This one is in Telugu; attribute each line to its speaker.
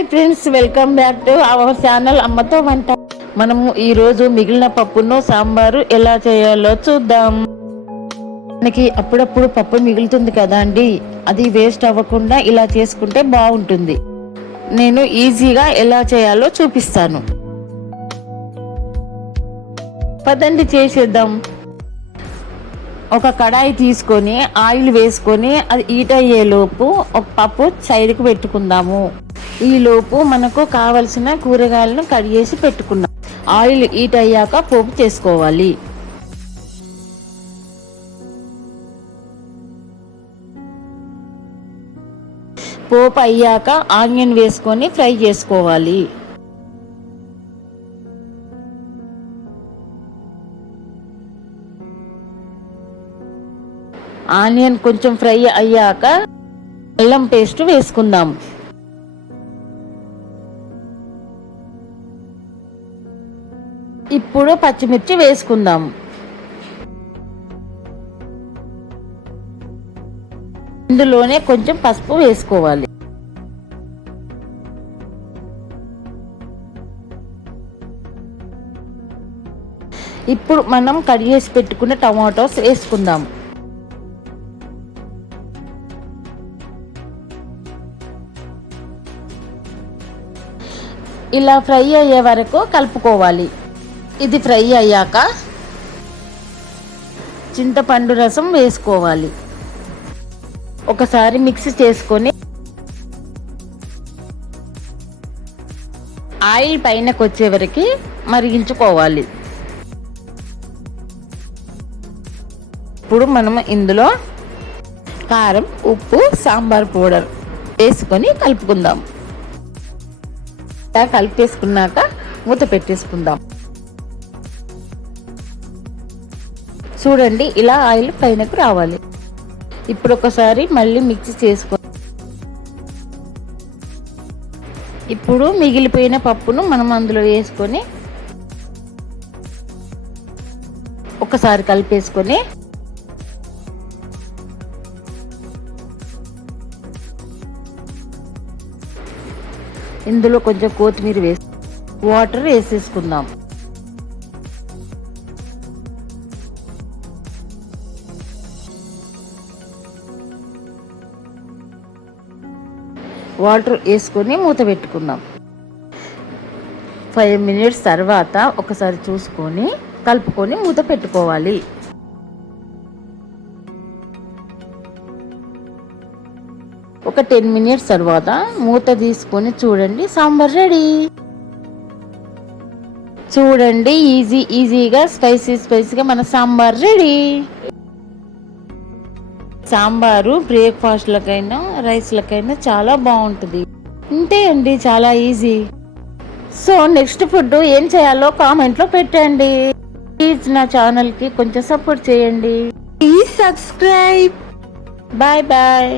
Speaker 1: Hi friends welcome back to our channel అమ్మతో వంట. మనము ఈరోజు మిగిలిన పప్పును సాంబారు ఎలా చేయాలో చూద్దాం. మనకి అప్పుడప్పుడు పప్పు మిగులుతుంది కదా అండి అది వేస్ట్ అవ్వకుండా ఇలా చేసుకుంటే బాగుంటుంది. నేను ఈజీగా ఎలా చేయాలో చూపిస్తాను. పదండి చేసేద్దాం. ఒక కడాయి తీసుకొని ఆయిల్ వేసుకొని అది హీట్ అయ్యేలోపు ఒక పప్పు సైడ్కి పెట్టుకుందాము. ఈలోపు మనకు కావలసిన కూరగాయలను కడిగేసి పెట్టుకున్నాం. ఆయిల్ హీట్ అయ్యాక పోపు చేసుకోవాలి. పోపు అయ్యాక ఆనియన్ వేసుకొని ఫ్రై చేసుకోవాలి. ఆనియన్ కొంచెం ఫ్రై అయ్యాక అల్లం పేస్ట్ వేసుకుందాం. ఇప్పుడు పచ్చిమిర్చి వేసుకుందాం. ఇందులోనే కొంచెం పసుపు వేసుకోవాలి. ఇప్పుడు మనం కడిగేసి పెట్టుకున్న టమాటోస్ వేసుకుందాం. ఇలా ఫ్రై అయ్యే వరకు కలుపుకోవాలి. ఇది ఫ్రై అయ్యాక చింతపండు రసం వేసుకోవాలి. ఒకసారి మిక్స్ చేసుకొని ఆయిల్ పైనకు వచ్చే వరకు మరిగించుకోవాలి. ఇప్పుడు మనం ఇందులో కారం ఉప్పు సాంబార్ పౌడర్ వేసుకొని కలుపుకుందాం. కలిపేసుకున్నాక మూత పెట్టేసుకుందాం. చూడండి ఇలా ఆయిల్ పైనకు రావాలి. ఇప్పుడు ఒకసారి మళ్ళీ మిక్స్ చేసుకో. ఇప్పుడు మిగిలిపోయిన పప్పును మనం అందులో వేసుకొని ఒకసారి కలిపేసుకొని ఇందులో కొంచెం కొత్తిమీర వేసి వాటర్ వేసేసుకుందాం. వాటర్ వేసుకొని మూత పెట్టుకుందాం ఫైవ్ మినిట్స్ తర్వాత ఒకసారి చూసుకొని కలుపుకొని మూత పెట్టుకోవాలి. ఒక టెన్ మినిట్స్ తర్వాత మూత తీసుకొని చూడండి సాంబార్ రెడీ. చూడండి ఈజీ ఈజీగా స్పైసీ స్పైసీగా మన సాంబార్ రెడీ. సాంబారు బ్రేక్ఫాస్ట్లకైనా రైస్లకైనా చాలా బాగుంటుంది. ఇంతే అండి చాలా ఈజీ. సో నెక్స్ట్ ఫుడ్ ఏం చేయాలో కామెంట్లో పెట్టండి. ప్లీజ్ నా ఛానల్కి కొంచెం సపోర్ట్ చేయండి.
Speaker 2: Please subscribe.
Speaker 1: Bye bye.